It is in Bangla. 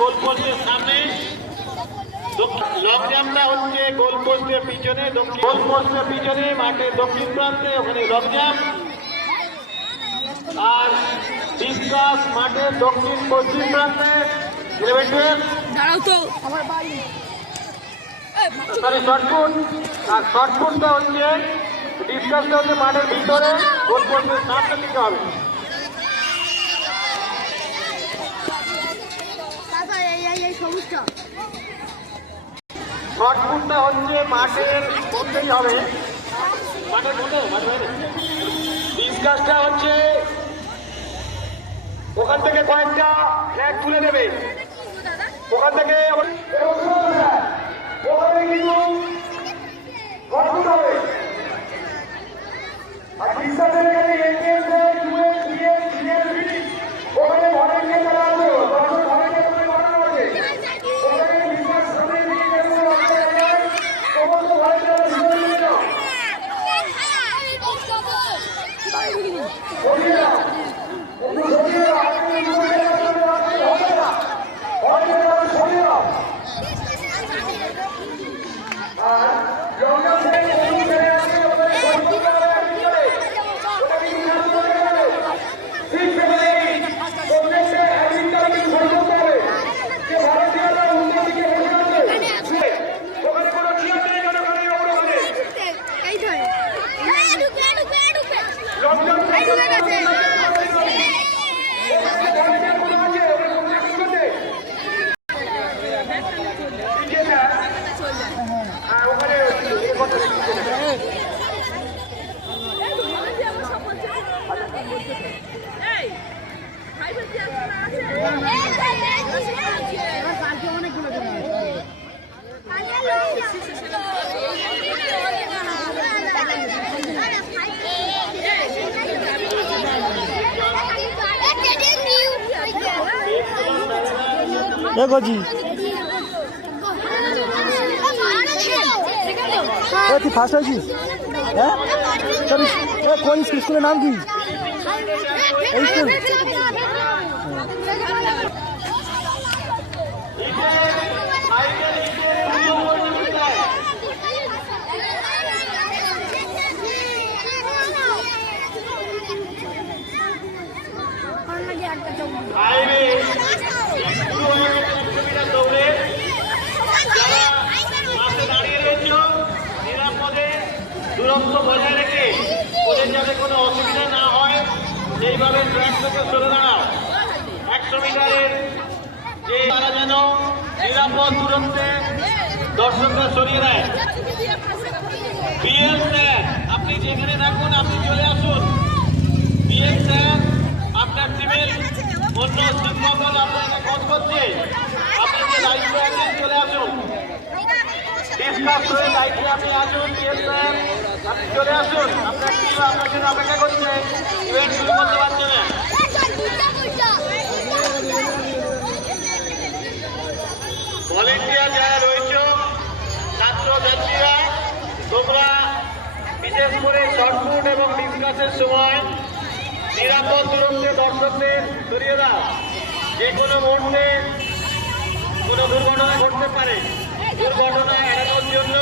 গোলপোস্টের সামনে লং জাম্পটা হচ্ছে গোলপোস্টের পিছনে, গোলপোস্টের পিছনে মাঠের দক্ষিণ প্রান্তে ওখানে লং জাম্প, আর ডিসকাস মাঠের দক্ষিণ পশ্চিম প্রান্তে 11-12 সরি শর্টপুট, আর শর্টপুটটা হচ্ছে ডিসকাসটা হচ্ছে মাঠের ভিতরে গোলপোস্টের সামনে দিতে হবে। শর্টপুটটা হচ্ছে মাঠের মধ্যেই হবে, মাঠের মধ্যে। ডিসকাসটা হচ্ছে ওখান থেকে কয়েকটা ফ্ল্যাগ তুলে দেবে, ওখান থেকে देखो जी तू फास्ट है कौन स्कूल नाम की स्कूल দূরত্ব বজায় রেখে ওদের যাতে কোনো অসুবিধা না হয় সেইভাবে ট্র্যাক থেকে সরে দাঁড়াও। 100 মিটারের যে তারা যেন নিরাপদ দূরত্বে দর্শকরা সরিয়ে দেয়। বিএল স্যার আপনি যেখানে থাকুন আপনি চলে আসুন। বিএল স্যার আপনার টিমের অন্য শিক্ষকরা আপনাকে খোঁজ করছে, আপনি যে দায়িত্বে আছেন চলে আসুন। ডিসকাস করে দায়িত্বে আপনি আসুন। বিএল স্যার আপনি চলে আসুন, আপনার টিম আপনার জন্য অপেক্ষা করছে, ইভেন্ট শুরু করতে পারছে না। ভলেন্টিয়ার যারা রয়েছে ছাত্রছাত্রীরা তোমরা বিশেষ করে শর্টপুট এবং ডিসকাসের সময় নিরাপদ দূরত্বে দর্শকদের সরিয়ে দাও। যে কোনো মুহূর্তে কোনো দুর্ঘটনা ঘটতে পারে, দুর্ঘটনা এড়ানোর জন্য